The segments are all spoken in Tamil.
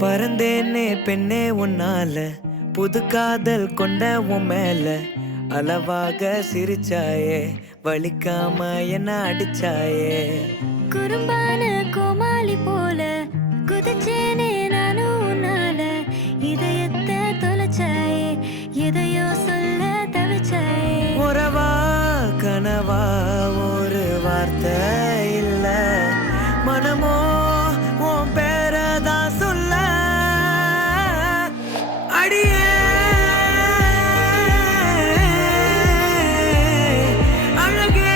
பறந்தேனே பெண்ணே உன்னால, புது காதல் கொண்ட உன் மேல அளவாக சிரிச்சாயே, வலிக்காம என்ன அடிச்சாயே. குறும்பான கோமாளி போல குதிச்சேனே நானும் உன்னால, இதயத்தை தொலைச்சாயே, எதையோ சொல்ல தவிச்சாயே. உறவா கனவா ஒரு வார்த்தை இல்ல, மனமோ உன் பேரதான் சொல்ல. அடியே அழகே,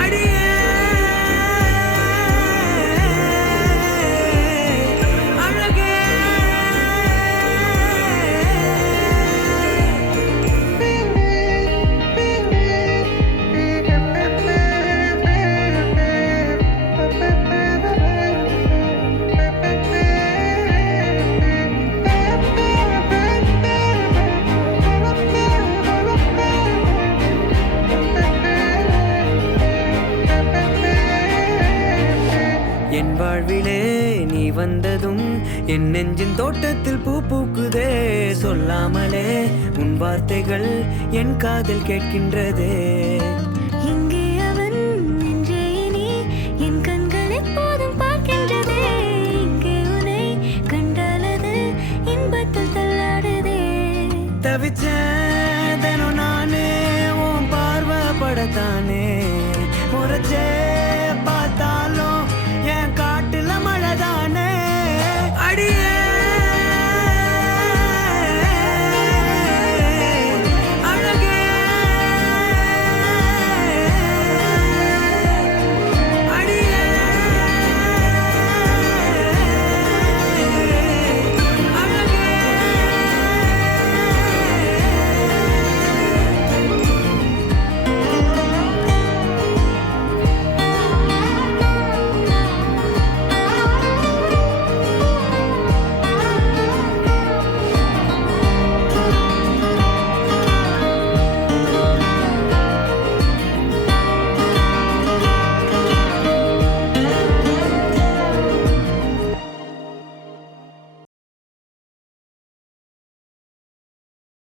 அடியே அழகே. என் வாழ்விலே நீ வந்ததும் என் நெஞ்சின் தோட்டத்தில் பூ பூக்குதே. சொல்லாமலே உன் வார்த்தைகள் என் காதில் கேட்கின்றதே.